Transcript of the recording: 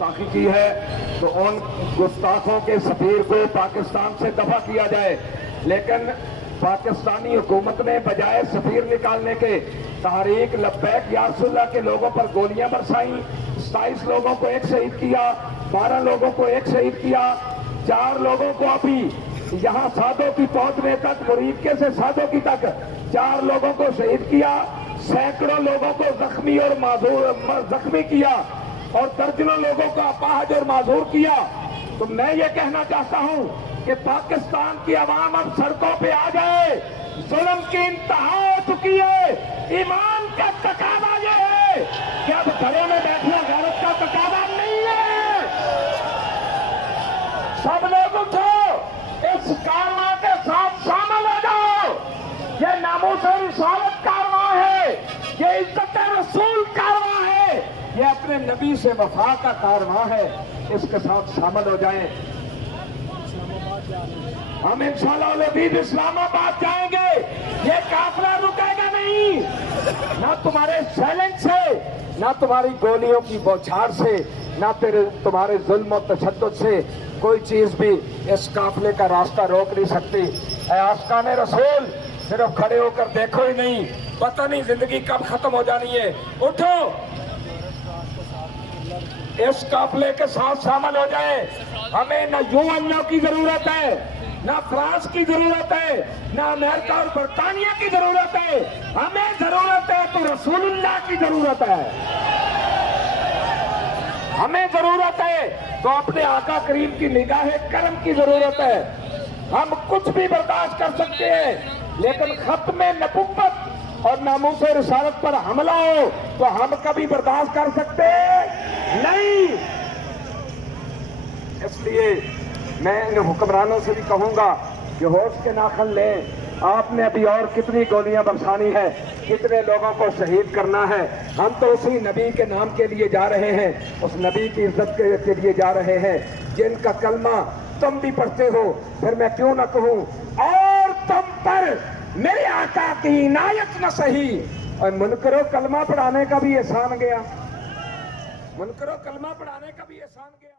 گستاخی کی ہے تو ان گستاخوں کے سفیر کو پاکستان سے دفع کیا جائے، لیکن پاکستانی حکومت نے بجائے سفیر نکالنے کے تحریک لبیک یا رسول اللہ کے لوگوں پر گولیاں برسائیں، 27 لوگوں کو ایک شہید کیا، 12 لوگوں کو ایک شہید کیا، 4 لوگوں کو ابھی یہاں سادوں کی پہنچنے تک مریدکے سے سادوں کی تک 4 لوگوں کو شہید کیا، سینکڑوں لوگوں کو زخمی اور زخمی کیا اور درجنوں لوگوں کو اپاہج اور معذور کیا۔ تو میں یہ کہنا چاہتا ہوں کہ پاکستان کی عوام اب سڑکوں پہ آ جائے، ظلم کی انتہا ہو چکی ہے، ایمان کا تقاضا یہ ہے کہ اب گھروں میں بیٹھنا غیرت کا تقاضا نہیں ہے۔ سب لوگ اٹھو، اس کارواں کے ساتھ شامل ہو جاؤ۔ یہ ناموس رسالت کارواں ہے، یہ عزت رسول کارواں ہے، یہ اپنے نبی سے وفا کا کارواں ہے، اس کے ساتھ شامل ہو جائیں۔ ہم انشاءاللہ العزیز اسلام آباد جائیں گے، یہ قافلہ رکے گا نہیں، نہ تمہارے چیلنج سے، نہ تمہاری گولیوں کی بوچھار سے، نہ تمہارے ظلم و تشدد سے کوئی چیز بھی اس قافلے کا راستہ روک نہیں سکتی۔ اے عاشقان رسول، صرف کھڑے ہو کر دیکھو ہی نہیں، پتہ نہیں زندگی کب ختم ہو جانی ہے۔ اٹھو، اس قافلے کے ساتھ شامل ہو جائے۔ ہمیں نہ UN کی ضرورت ہے، نہ فرانس کی ضرورت ہے، نہ امریکہ اور برطانیہ کی ضرورت ہے، ہمیں ضرورت ہے تو رسول اللہ کی ضرورت ہے۔ ہمیں ضرورت ہے تو اپنے آقا کریم کی نگاہ کرم کی ضرورت ہے۔ ہم کچھ بھی برداشت کر سکتے ہیں، لیکن ختم نبوت اور ناموس رسالت پر حملہ ہو تو ہم کبھی برداشت کر سکتے نہیں۔ اس لیے میں ان حکمرانوں سے بھی کہوں گا کہ ہوش کے ناخن لیں، آپ نے ابھی اور کتنی گولیاں برسانی ہے، کتنے لوگوں کو شہید کرنا ہے۔ ہم تو اسی نبی کے نام کے لیے جا رہے ہیں، اس نبی کی عزت کے لیے جا رہے ہیں جن کا کلمہ تم بھی پڑھتے ہو، پھر میں کیوں نہ کہوں اور تم پر میرے آقا کی عنایت نہ سہی۔ اور منکرو کلمہ پڑھانے کا بھی احسان گیا، منکرو کلمہ پڑھانے کا بھی احسان گیا۔